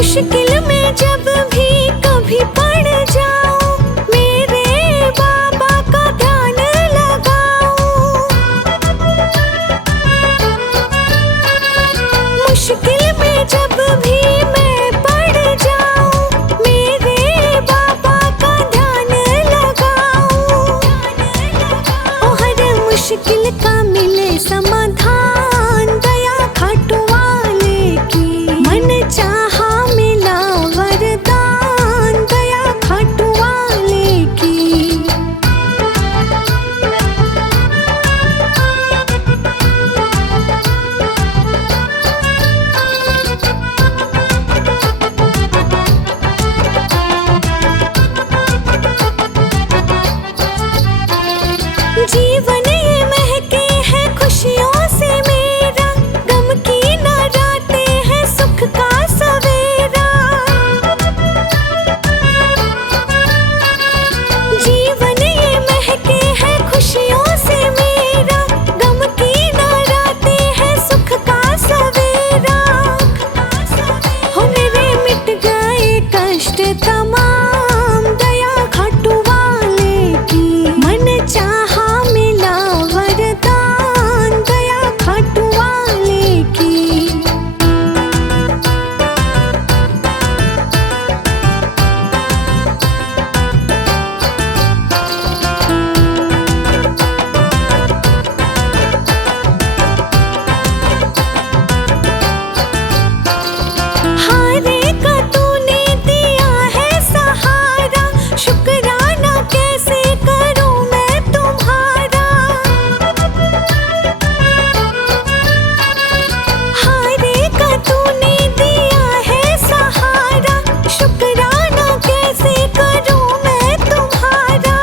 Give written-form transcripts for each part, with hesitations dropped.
मुश्किल में जब भी कभी पड़ जाऊं, मेरे बाबा का ध्यान लगाऊं। मुश्किल में जब भी मैं पड़ जाऊं, मेरे बाबा का ध्यान लगाऊं। ओ हर मुश्किल का मिले समाधान, दया खाटू वाले की मन चाहा मिला वरदान, दया खाटू वाले की। जीवन ये महके है खुशियों से मेरा, गम की न रातें हैं सुख का सवेरा। जीवन ये महके है खुशियों से मेरा, गम की न रातें हैं सुख का सवेरा। हो मेरे मिट गए कष्ट तमाम, दया खाटू वाले की मन चाहा मिला वरदान, दया खाटू वाले की। हारे का तूने दिया है सहारा, शुक्राना कैसे करूं मैं तुम्हारा। हारे का तूने दिया है सहारा, शुक्राना कैसे करूं मैं तुम्हारा।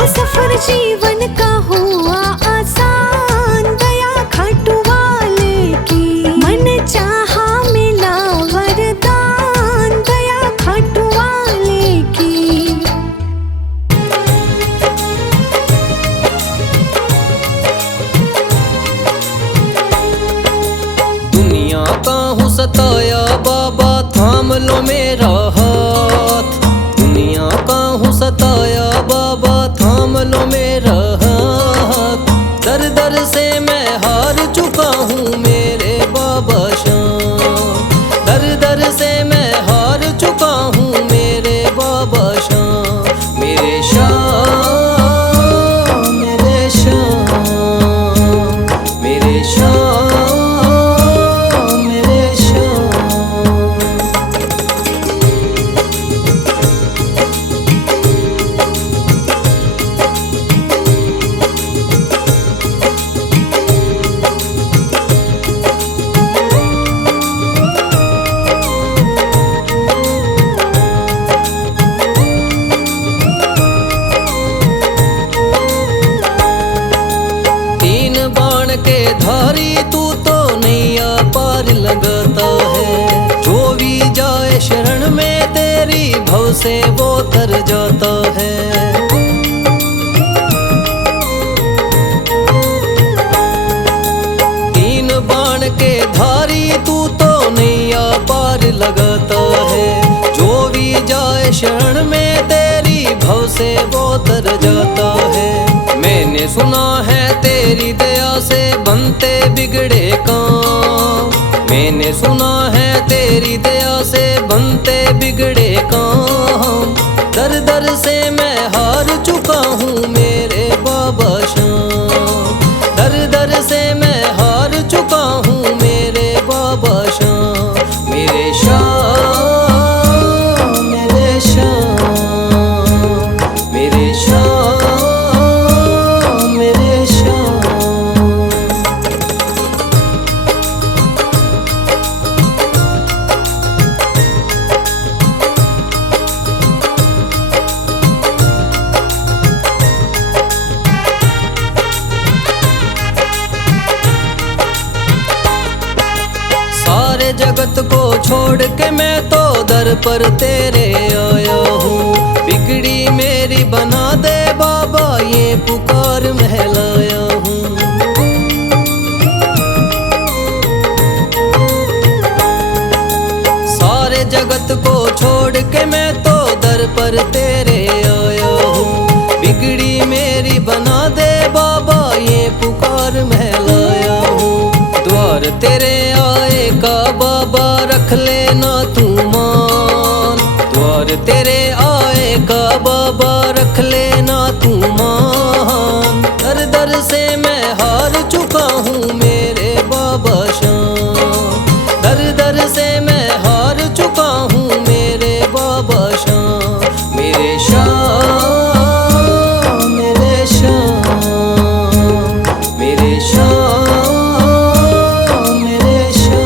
ओ सफर जीवन का हुआ आसान, दया खाटू वाले की मन चाहा मिला वरदान, दया खाटू वाले की। दुनिया का हूँ सताया बाबा, थाम लो मेरा हाथ। दुनिया का हूँ सताया बाबा, थाम लो मेरा हाथ। दर दर से मैं हार चुका हूँ मेरे बाबा शाम। दर दर से मैं हार चुका हूँ मेरे बाबा शाम। मेरे शाम, मेरे शाम, मेरे शाम, मेरे शाम। तीन बाण के धारी तू तो नैया पार लगाता है। जो भी जाए शरण में तेरी भव से वो तर जाता है। तीन बाण के धारी तू तो नैया पार लगाता है। जो भी जाए शरण में तेरी भव से वो तर जाता है। मैंने सुना है तेरी दया से बनते बिगड़े काम। मैंने सुना है तेरी दया से बनते बिगड़े काम। दर दर से मैं हार चुका हूँ मेरे बाबा शाम। दर दर से मैं हार चुका हूँ मेरे बाबा शाम। मेरे शाम, मेरे शाम, मेरे शाम, मेरे शाम। सारे जगत को छोड़ के मैं तो दर पर तेरे आया हूँ। बिगड़ी मेरी बना दे बाबा, ये पुकार महलाया हूँ। बना दे बाबा, ये पुकार मैं लाया हूँ। द्वार तेरे आए का बाबा रख लेना तू मान, द्वार तेरे आए का बाबा रख लेना तू मान। दर दर से मैं हार चुका हूँ मेरे बाबा शाम, दर दर से मैं हार चुका हूँ मेरे बाबा शाम। मेरे शाम, मेरे शाम, मेरे शाम, मेरे शाम।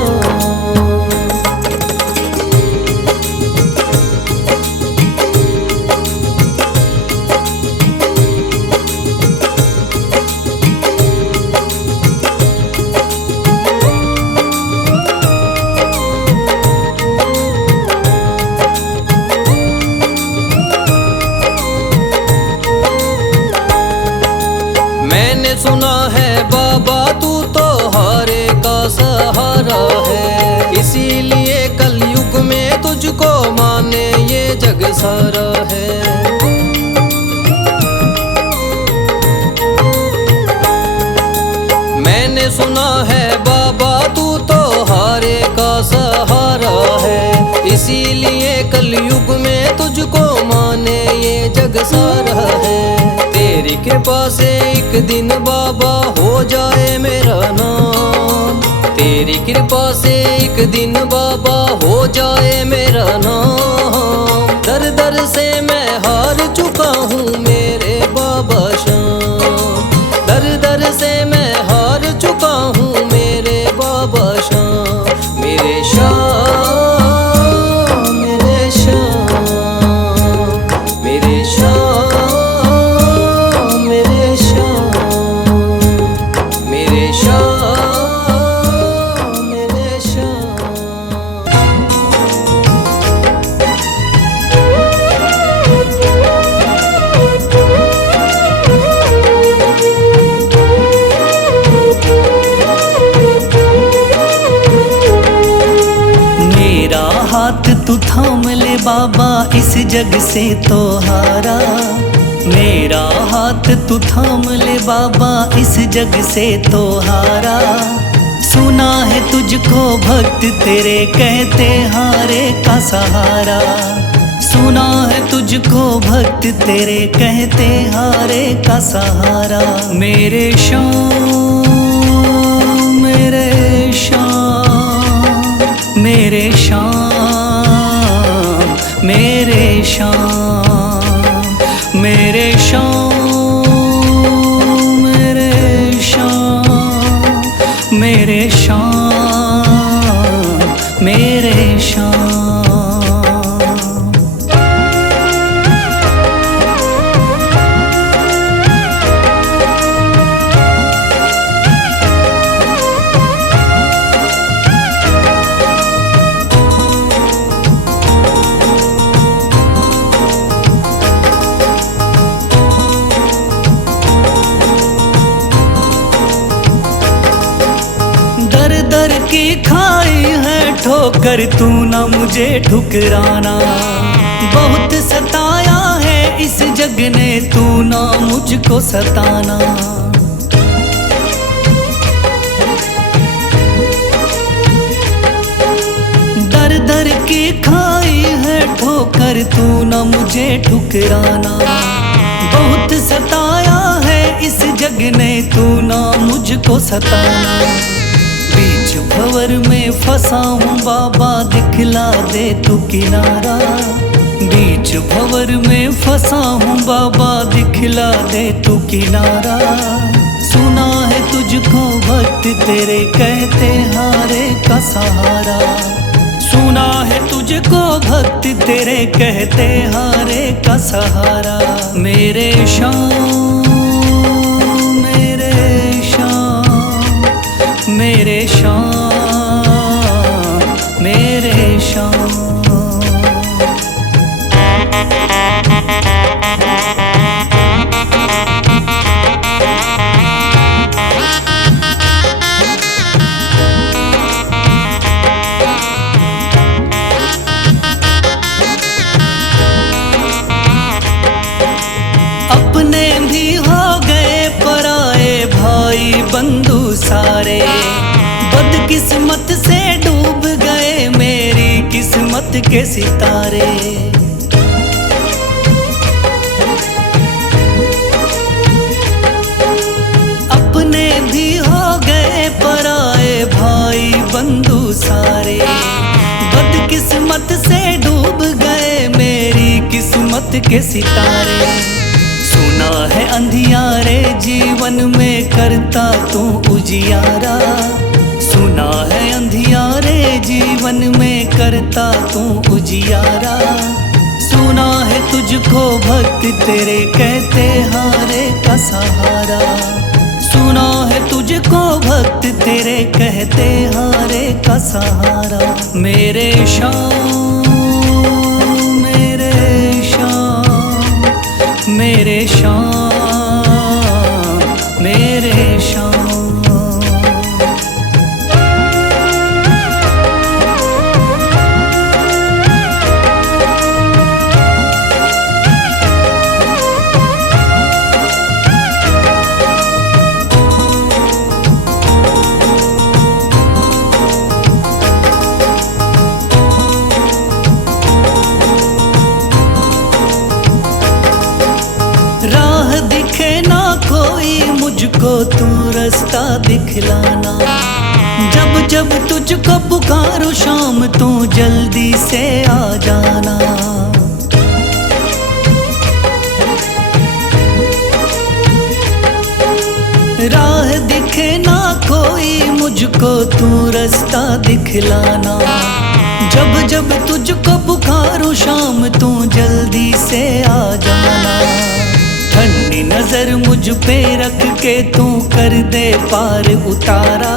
मैंने सुना है बाबा तू तो हारे का सहारा है, इसीलिए कलयुग में तुझको माने ये जग सारा है। मैंने सुना है बाबा तू तो हारे का सहारा है, इसीलिए कलयुग में तुझको माने ये जग सारा है। तेरी कृपा से एक दिन बाबा हो जाए मेरा नाम, तेरी कृपा से एक दिन बाबा हो जाए मेरा नाम। दर दर से मैं हार चुका हूँ मेरे बाबा शाम, दर दर से मैं हार चुका हूँ मेरे बाबा शाम। मेरे शाम, मेरे शाम, मेरे शाम, मेरे शाम, मेरे शाम, मेरे शाम। मेरा हाथ तू थाम ले बाबा, इस जग से तो हारा। मेरा हाथ तू थाम ले बाबा, इस जग से तो हारा। सुना है तुझको भक्त तेरे कहते हारे का सहारा, सुना है तुझको भक्त तेरे कहते हारे का सहारा। मेरे शाम, मेरे शाम, मेरे शाम, मेरे शाम, मेरे शाम, मेरे शाम, मेरे शाम, मेरे शाम। दर दर की खाई है ठोकर, तू ना मुझे ठुकराना। बहुत सताया है इस जग ने, तू ना मुझको सताना। दर दर की खाई है ठोकर, तू ना मुझे ठुकराना। बहुत सताया है इस जग ने, तू ना मुझको सताना। बीच भंवर में फंसा हूँ बाबा, दिखला दे तू किनारा। बीच भंवर में फंसा हूँ बाबा, दिखला दे तू किनारा। सुना है तुझको भक्त तेरे कहते हारे का सहारा, सुना है तुझको भक्त तेरे कहते हारे का सहारा। मेरे शाम, मेरे शाम, मेरे शाम, मेरे शाम। अपने भी किस्मत के सितारे। अपने भी हो गए पराए भाई बंधु सारे, बदकिस्मत से डूब गए मेरी किस्मत के सितारे। सुना है अंधियारे जीवन में करता तू उजियारा, सुना है अंधियारे जीवन में करता तू उजियारा। सुना है तुझको भक्त तेरे कहते हारे का सहारा, सुना है तुझको भक्त तेरे कहते हारे का सहारा। मेरे शाम मेरे शाम मेरे शाम मेरे शाम। राह दिखे ना कोई मुझको तू रास्ता दिखलाना, जब जब तुझको पुकारूं शाम तू जल्दी से आ जाना। राह दिखे ना कोई मुझको तू रास्ता दिखलाना, जब जब तुझको पुकारूं शाम तू जल्दी से आ जाना। ठंडी नजर मुझ पे रख के तू कर दे पार उतारा,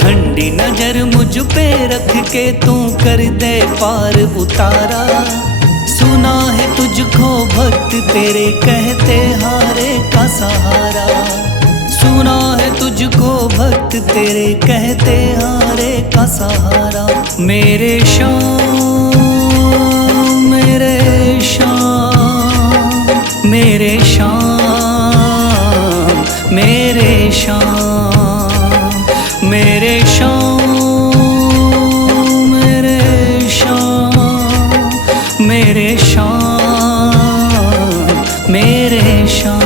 ठंडी नजर मुझ पे रख के तू कर दे पार उतारा। सुना है तुझको भक्त तेरे कहते हारे का सहारा, सुना है तुझको भक्त तेरे कहते हारे का सहारा। मेरे शाम मेरे शाम मेरे शाम मेरे शाम मेरे शाम मेरे शाम मेरे शाम मेरे शाम।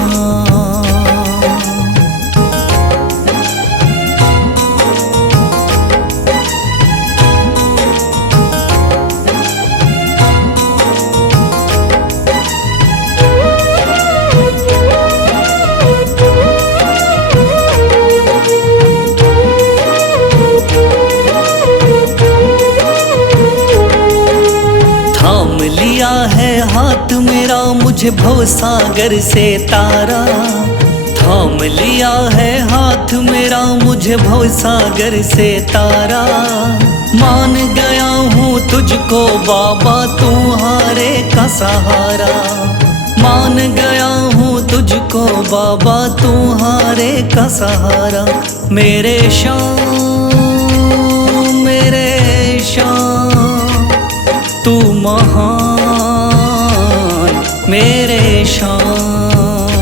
लिया है हाथ मेरा मुझे भवसागर से तारा, थाम लिया है हाथ मेरा मुझे भवसागर से तारा। मान गया हूँ तुझको बाबा तुम्हारे का सहारा, मान गया हूँ तुझको बाबा तुम्हारे का सहारा। मेरे शाम मेरे शाम तू महान मेरे शाम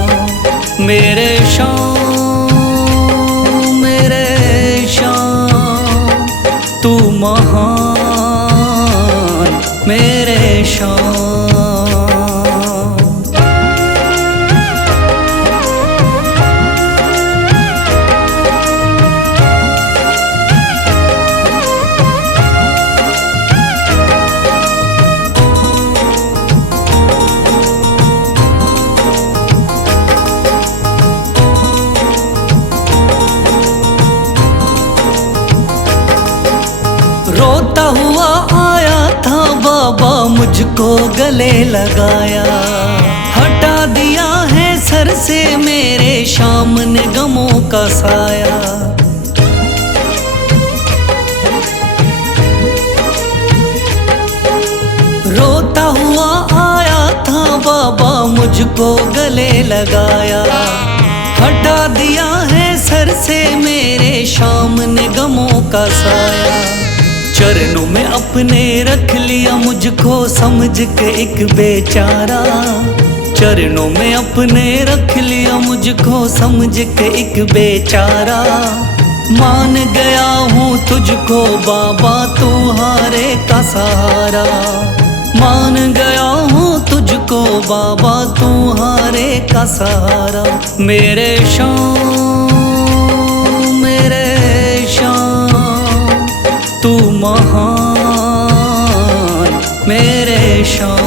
मेरे शाम मेरे शाम तू महान मेरे शाम। रोता हुआ आया था बाबा मुझको गले लगाया, हटा दिया है सर से मेरे शाम ने गमों का साया। रोता हुआ आया था बाबा मुझको गले लगाया, हटा दिया है सर से मेरे शाम ने गमों का साया। चरणों में अपने रख लिया मुझको समझ के एक बेचारा, चरणों में अपने रख लिया मुझको समझ के एक बेचारा। मान गया हूँ तुझको बाबा तुम्हारे का सहारा। मान गया हूँ तुझको बाबा तुम्हारे का सहारा। मेरे शाम तू महान मेरे शाम।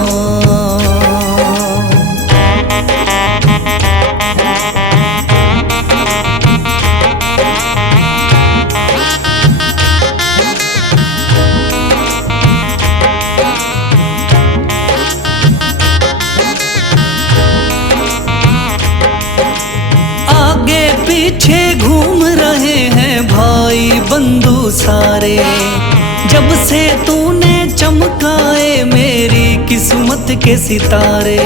पीछे घूम रहे हैं भाई बंधु सारे, जब से तूने चमकाए मेरी किस्मत के सितारे।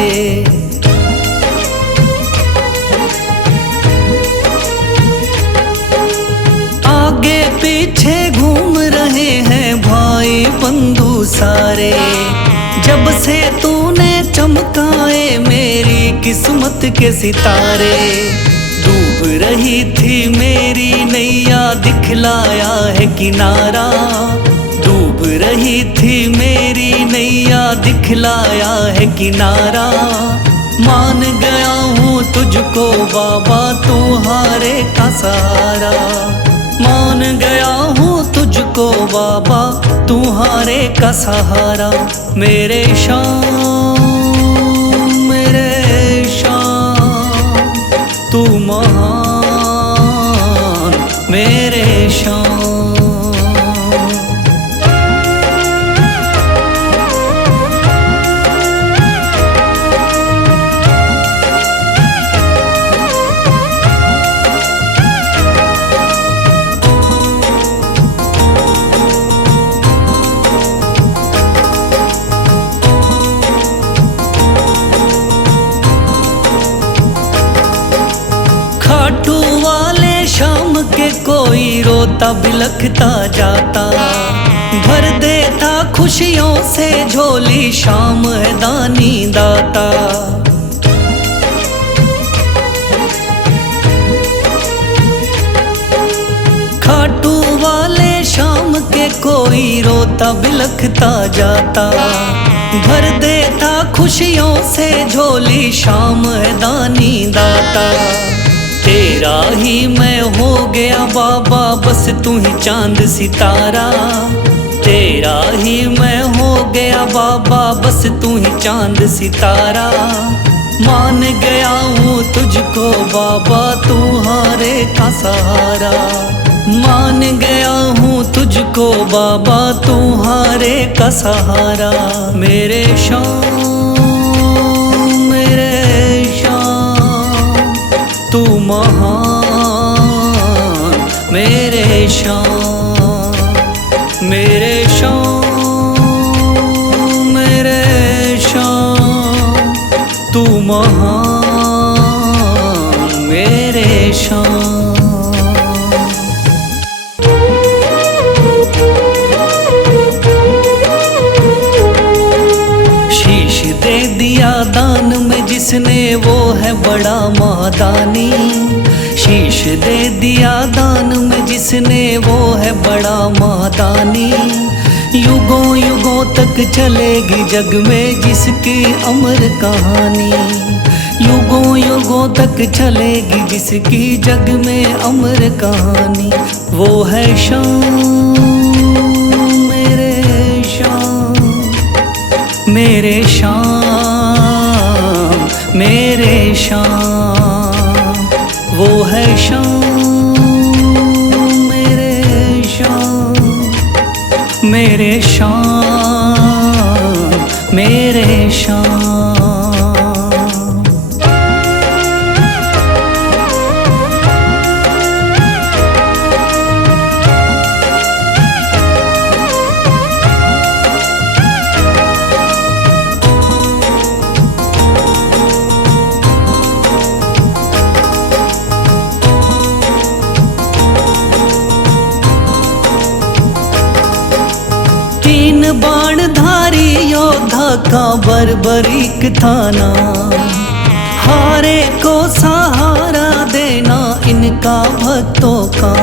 आगे पीछे घूम रहे हैं भाई बंधु सारे, जब से तूने चमकाए मेरी किस्मत के सितारे। डूब रही थी मेरी नैया दिखलाया है किनारा। डूब रही थी मेरी नैया दिखलाया है किनारा। मान गया हूँ तुझको बाबा तुम्हारे का सहारा। मान गया हूँ तुझको बाबा तुम्हारे का सहारा। मेरे शाम तू महान मेरे शाम। खाटू वाले शाम के कोई रोता बिलखता जाता, भर देता खुशियों से झोली शाम है दानी दाता। खाटू वाले शाम के कोई रोता बिलखता जाता, भर देता खुशियों से झोली शाम है दानी दाता। तेरा ही मैं हो गया बाबा बस तू ही चांद सितारा। तेरा ही मैं हो गया बाबा बस तू ही चांद सितारा। मान गया हूँ तुझको बाबा तुम्हारे का सहारा। मान गया हूँ तुझको बाबा तुम्हारे का सहारा। मेरे शाम तू महान मेरे शाम। मेरे शाम तू महान मेरे शाम। शीश दे दिया दान में जिसने वो है बड़ा महादानी। शीश दे दिया दान में जिसने वो है बड़ा महादानी। युगों युगों तक चलेगी जग में जिसकी अमर कहानी। युगों युगों तक चलेगी जिसकी जग में अमर कहानी। वो है शाम मेरे शाम मेरे शाम। वो है शाम मेरे शाम मेरे शाम। तीन बाणधारी योद्धा का बर्बरीक थाना। हारे को सहारा देना इनका भक्तों का।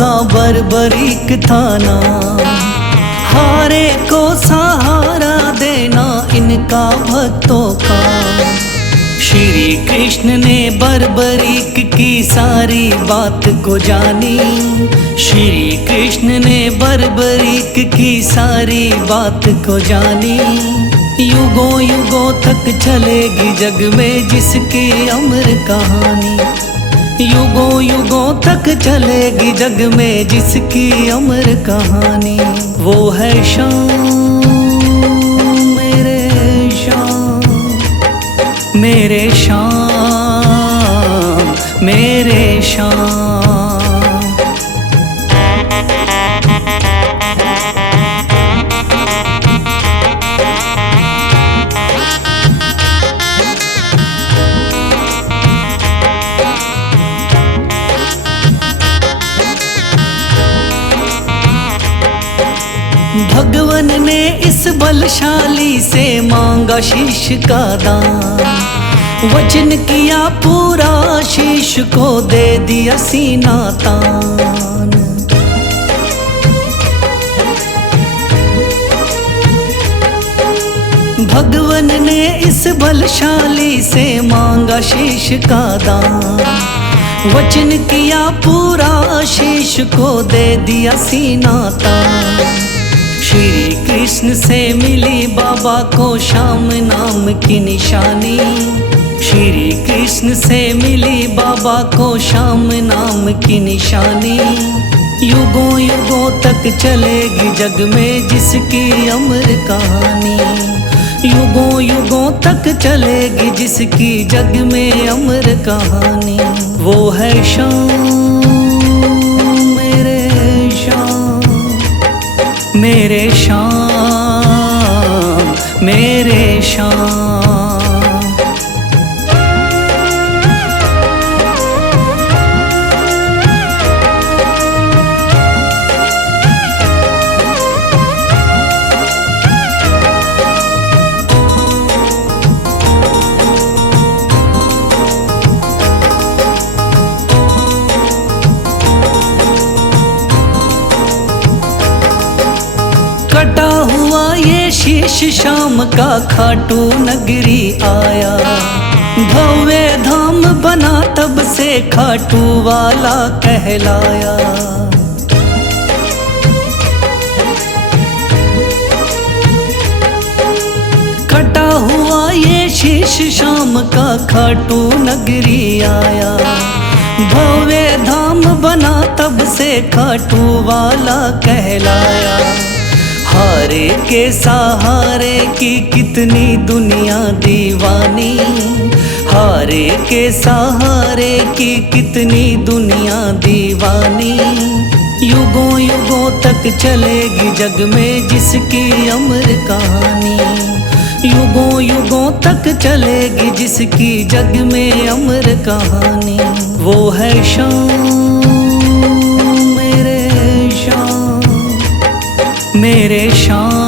का बरबरीक था नाम। हारे को सहारा देना इनका भक्तों का। श्री कृष्ण ने बरबरीक की सारी बात को जानी। श्री कृष्ण ने बरबरीक की सारी बात को जानी। युगों युगों तक चलेगी जग में जिसकी अमर कहानी। युगों युगों तक चलेगी जग में जिसकी अमर कहानी। वो है श्याम मेरे श्याम, मेरे श्याम मेरे श्याम। भगवन ने इस बलशाली से मांगा शीश का दान। वचन किया पूरा शीश को दे दिया सीना तान। भगवन ने इस बलशाली से मांगा शीश का दान। वचन किया पूरा शीश को दे दिया सीना तान। श्री कृष्ण से मिली बाबा को श्याम नाम की निशानी। श्री कृष्ण से मिली बाबा को श्याम नाम की निशानी। युगों युगों तक चलेगी जग में जिसकी अमर कहानी। युगों युगों तक चलेगी जिसकी जग में अमर कहानी। वो है श्याम मेरे श्याम, मेरे श्याम मेरे श्याम। कटा हुआ ये शीश श्याम का खाटू नगरी आया। भव्य धाम बना तब से खाटू वाला कहलाया। कटा हुआ ये शीश श्याम का खाटू नगरी आया। भव्य धाम बना तब से खाटू वाला कहलाया। हारे के सहारे की कितनी दुनिया दीवानी। हारे के सहारे की कितनी दुनिया दीवानी। युगों युगों तक चलेगी जग में जिसकी अमर कहानी। युगों युगों तक चलेगी जिसकी जग में अमर कहानी। वो है श्याम मेरे श्याम, मेरे श्याम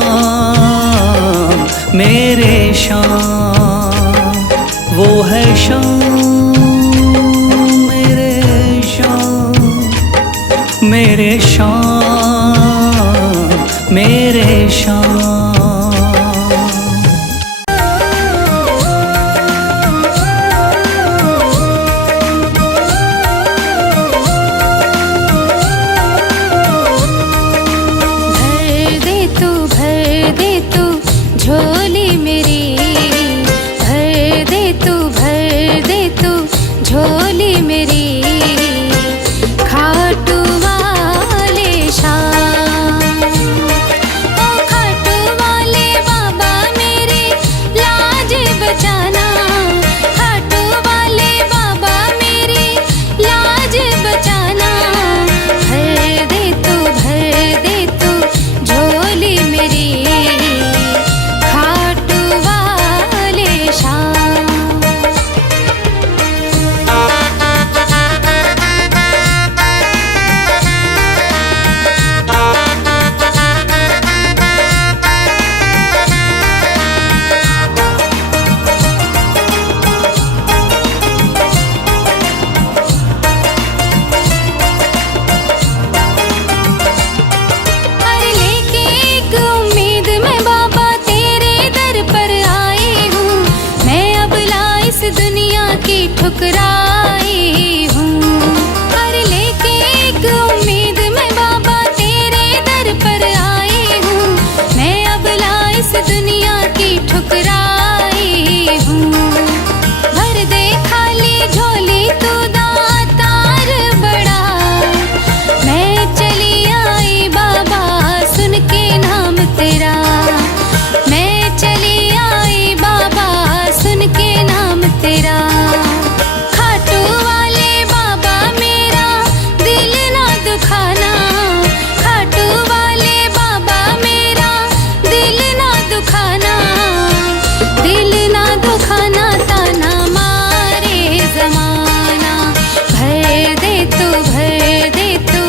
मेरे श्याम। वो है श्याम मेरे श्याम, मेरे श्याम मेरे श्याम। झोली मेरी भर दे तू झोली मेरी। खाटू वाले श्याम, ओ खाटू वाले बाबा मेरी लाज बचाना। खाटू वाले बाबा मेरी लाज बचाना। भर दे तू झोली मेरी। खा ठुकराई हूँ। पर लेके एक उम्मीद मैं बाबा तेरे दर पर आई हूँ। मैं अबला इस दुनिया की ठुकराई हूँ। भर दे खाली झोली तू दातार बड़ा। मैं चली आई बाबा सुन के नाम तेरा। मैं चली आई बाबा सुन के नाम तेरा। खाटू वाले बाबा मेरा दिल ना दुखाना। खाटू वाले बाबा मेरा दिल ना दुखाना। दिल ना दुखाना ताना मारे जमाना। भर दे तू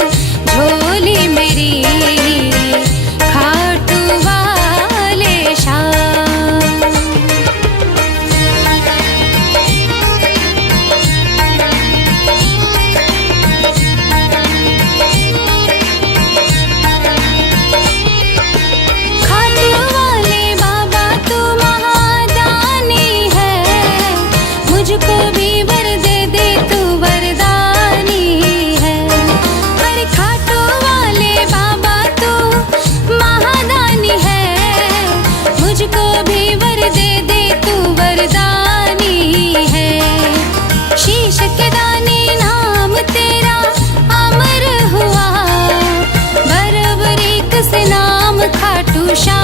झोली मेरी खाटू वाले शाह। खाटू वाले बाबा तू महादानी है। मुझको भी वर दे तू वरदानी है। अरे खाटू वाले बाबा तू महादानी है। मुझको भी वर दे तू वरदानी है। शीश के दानी नाम तेरा अमर हुआ। बरबरीक से नाम खाटू शाह